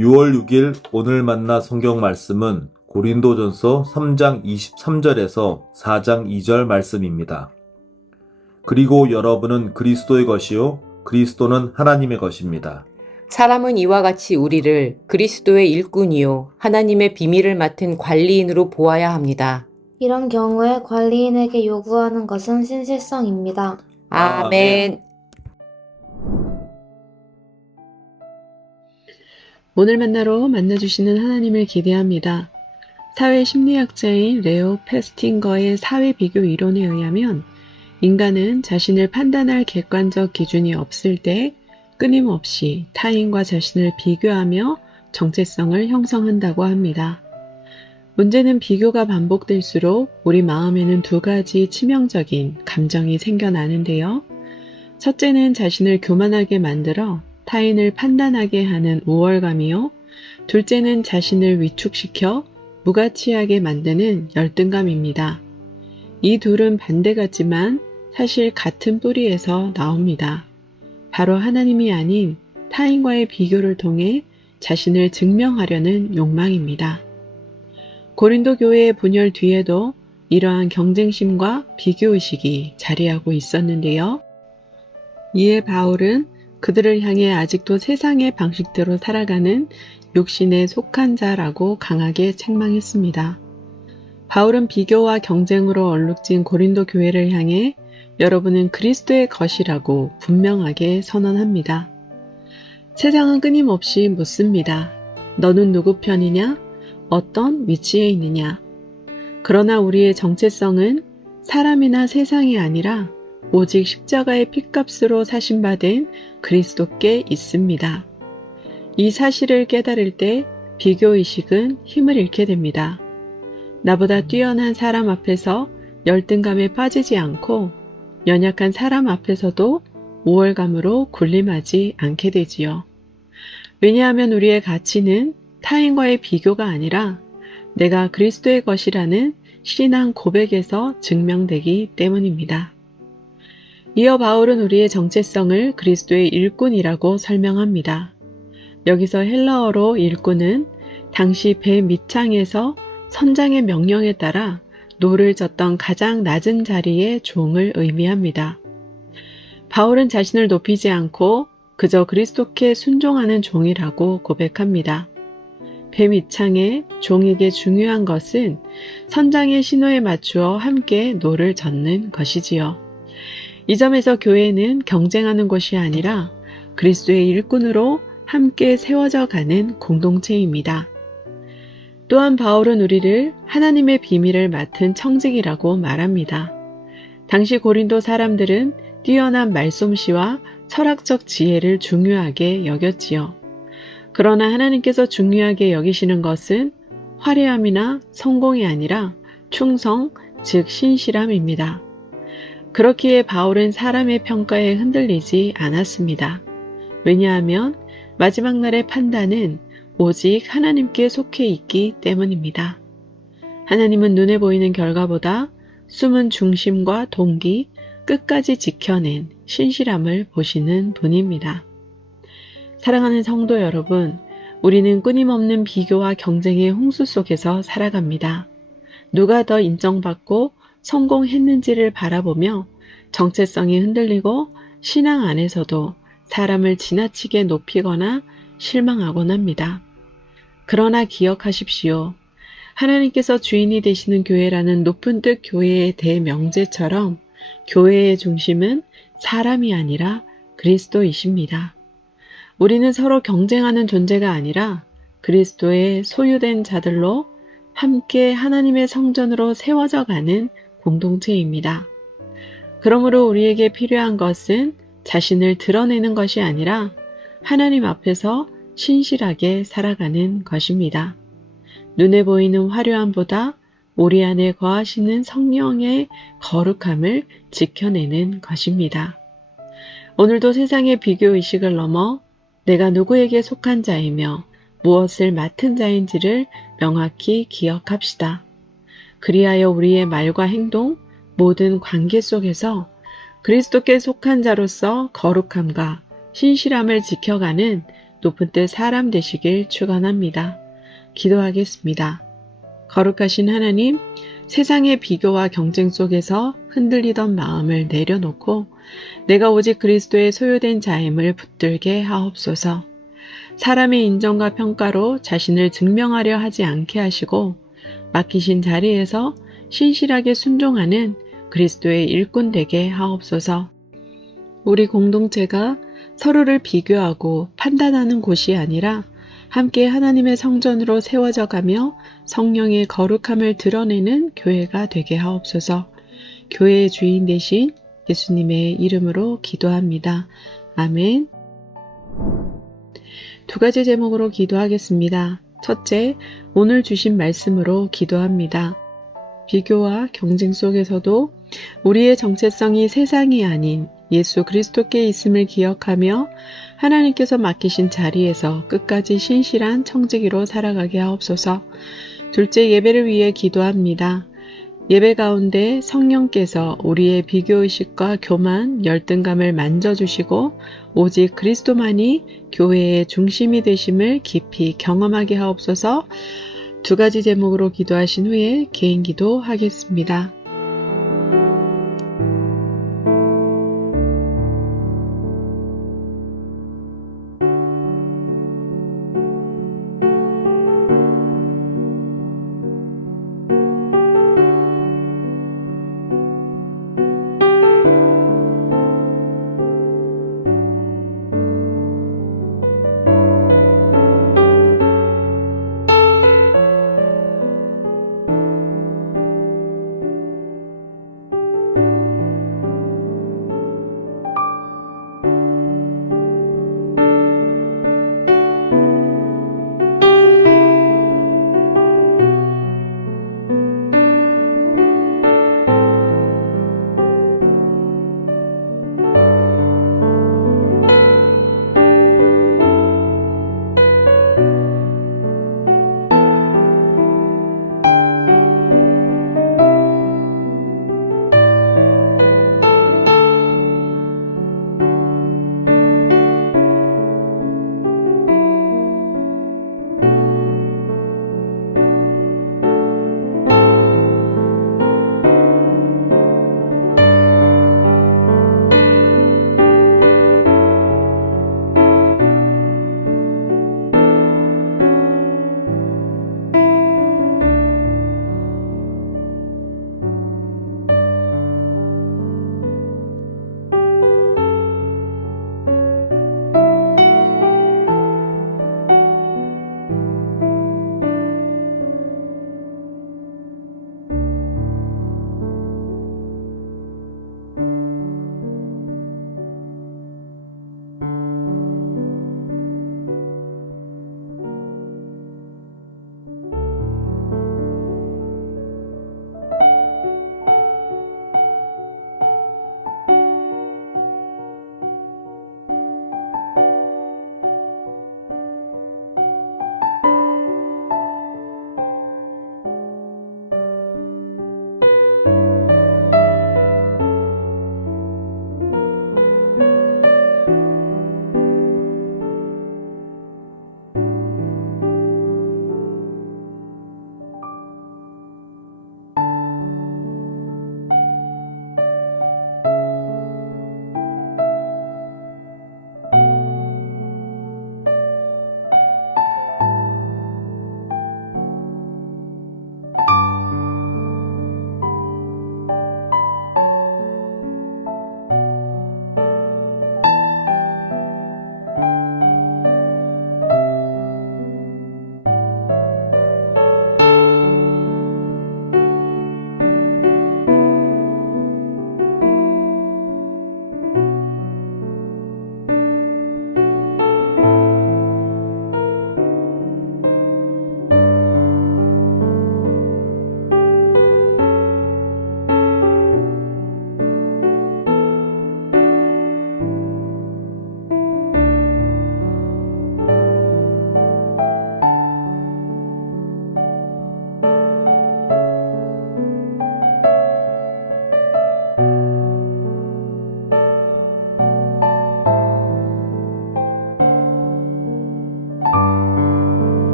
6월 6일 오늘 만나 성경 말씀은 고린도전서 3장 23절에서 4장 2절 말씀입니다. 그리고 여러분은 그리스도의 것이요 그리스도는 하나님의 것입니다. 사람은 이와 같이 우리를 그리스도의 일꾼이요 하나님의 비밀을 맡은 관리인으로 보아야 합니다. 이런 경우에 관리인에게 요구하는 것은 신실성입니다. 아멘. 오늘 만나러 만나주시는 하나님을 기대합니다. 사회심리학자인 레오 페스팅거의 사회비교 이론에 의하면 인간은 자신을 판단할 객관적 기준이 없을 때 끊임없이 타인과 자신을 비교하며 정체성을 형성한다고 합니다. 문제는 비교가 반복될수록 우리 마음에는 두 가지 치명적인 감정이 생겨나는데요. 첫째는 자신을 교만하게 만들어 타인을 판단하게 하는 우월감이요. 둘째는 자신을 위축시켜 무가치하게 만드는 열등감입니다. 이 둘은 반대 같지만 사실 같은 뿌리에서 나옵니다. 바로 하나님이 아닌 타인과의 비교를 통해 자신을 증명하려는 욕망입니다. 고린도 교회의 분열 뒤에도 이러한 경쟁심과 비교의식이 자리하고 있었는데요. 이에 바울은 그들을 향해 아직도 세상의 방식대로 살아가는 육신에 속한 자라고 강하게 책망했습니다. 바울은 비교와 경쟁으로 얼룩진 고린도 교회를 향해 여러분은 그리스도의 것이라고 분명하게 선언합니다. 세상은 끊임없이 묻습니다. 너는 누구 편이냐? 어떤 위치에 있느냐? 그러나 우리의 정체성은 사람이나 세상이 아니라 오직 십자가의 핏값으로 사신받은 그리스도께 있습니다. 이 사실을 깨달을 때 비교의식은 힘을 잃게 됩니다. 나보다 뛰어난 사람 앞에서 열등감에 빠지지 않고 연약한 사람 앞에서도 우월감으로 군림하지 않게 되지요. 왜냐하면 우리의 가치는 타인과의 비교가 아니라 내가 그리스도의 것이라는 신앙 고백에서 증명되기 때문입니다. 이어 바울은 우리의 정체성을 그리스도의 일꾼이라고 설명합니다. 여기서 헬라어로 일꾼은 당시 배 밑창에서 선장의 명령에 따라 노를 젓던 가장 낮은 자리의 종을 의미합니다. 바울은 자신을 높이지 않고 그저 그리스도께 순종하는 종이라고 고백합니다. 배 밑창에 종에게 중요한 것은 선장의 신호에 맞추어 함께 노를 젓는 것이지요. 이 점에서 교회는 경쟁하는 것이 아니라 그리스도의 일꾼으로 함께 세워져 가는 공동체입니다. 또한 바울은 우리를 하나님의 비밀을 맡은 청직이라고 말합니다. 당시 고린도 사람들은 뛰어난 말솜씨와 철학적 지혜를 중요하게 여겼지요. 그러나 하나님께서 중요하게 여기시는 것은 화려함이나 성공이 아니라 충성, 즉 신실함입니다. 그렇기에 바울은 사람의 평가에 흔들리지 않았습니다. 왜냐하면 마지막 날의 판단은 오직 하나님께 속해 있기 때문입니다. 하나님은 눈에 보이는 결과보다 숨은 중심과 동기, 끝까지 지켜낸 신실함을 보시는 분입니다. 사랑하는 성도 여러분, 우리는 끊임없는 비교와 경쟁의 홍수 속에서 살아갑니다. 누가 더 인정받고 성공했는지를 바라보며 정체성이 흔들리고 신앙 안에서도 사람을 지나치게 높이거나 실망하곤 합니다. 그러나 기억하십시오. 하나님께서 주인이 되시는 교회라는 높은 뜻 교회의 대명제처럼 교회의 중심은 사람이 아니라 그리스도이십니다. 우리는 서로 경쟁하는 존재가 아니라 그리스도의 소유된 자들로 함께 하나님의 성전으로 세워져 가는 공동체입니다. 그러므로 우리에게 필요한 것은 자신을 드러내는 것이 아니라 하나님 앞에서 신실하게 살아가는 것입니다. 눈에 보이는 화려함보다 우리 안에 거하시는 성령의 거룩함을 지켜내는 것입니다. 오늘도 세상의 비교의식을 넘어 내가 누구에게 속한 자이며 무엇을 맡은 자인지를 명확히 기억합시다. 그리하여 우리의 말과 행동, 모든 관계 속에서 그리스도께 속한 자로서 거룩함과 신실함을 지켜가는 높은 뜻 사람 되시길 축원합니다. 기도하겠습니다. 거룩하신 하나님, 세상의 비교와 경쟁 속에서 흔들리던 마음을 내려놓고 내가 오직 그리스도의 소유된 자임을 붙들게 하옵소서. 사람의 인정과 평가로 자신을 증명하려 하지 않게 하시고 맡기신 자리에서 신실하게 순종하는 그리스도의 일꾼 되게 하옵소서. 우리 공동체가 서로를 비교하고 판단하는 곳이 아니라 함께 하나님의 성전으로 세워져 가며 성령의 거룩함을 드러내는 교회가 되게 하옵소서. 교회의 주인 되신 예수님의 이름으로 기도합니다. 아멘. 두 가지 제목으로 기도하겠습니다. 첫째, 오늘 주신 말씀으로 기도합니다. 비교와 경쟁 속에서도 우리의 정체성이 세상이 아닌 예수 그리스도께 있음을 기억하며 하나님께서 맡기신 자리에서 끝까지 신실한 청지기로 살아가게 하옵소서. 둘째, 예배를 위해 기도합니다. 예배 가운데 성령께서 우리의 비교의식과 교만, 열등감을 만져주시고 오직 그리스도만이 교회의 중심이 되심을 깊이 경험하게 하옵소서. 두 가지 제목으로 기도하신 후에 개인 기도 하겠습니다.